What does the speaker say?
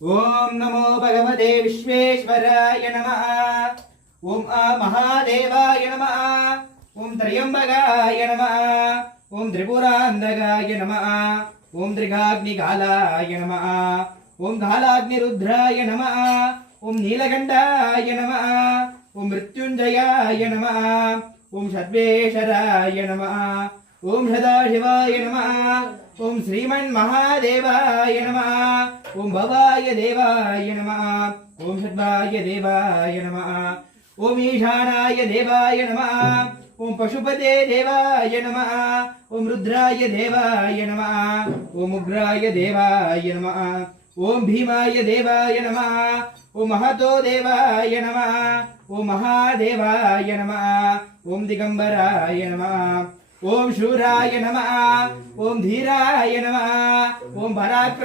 ओम नमो भगवते विश्वेश्वराय नमः। ओम महादेवाय नमः। ओम त्र्यंबकाय नमः। ओम त्रिपुरांतकाय नमः। ओम त्रिकाग्निकालाय नमः। ओम कालाग्निरुद्राय नमः। ओम नीलकंठाय नमः। ओम मृत्युंजयाय नमः। ओम सर्वेश्वराय नमः। ओम सदाशिवाय नमः। ओम श्रीमन्महादेवाय नमः। ओम भवाय देवाय नमः। ओम सद्भाय देवाय नमः। ओम ईशानाय देवाय नमः। ओम पशुपते देवाय नमः। ओम रुद्राय देवाय नमः। ओम उग्राय देवाय नमः। ओम भीमाय देवाय नमः। ओम महतो देवाय नमः। ओम महादेवाय नमः। ओम दिगंबराय नमः। ओम शूराय नमः। ओम धीराय नमः। ओम पराक्रम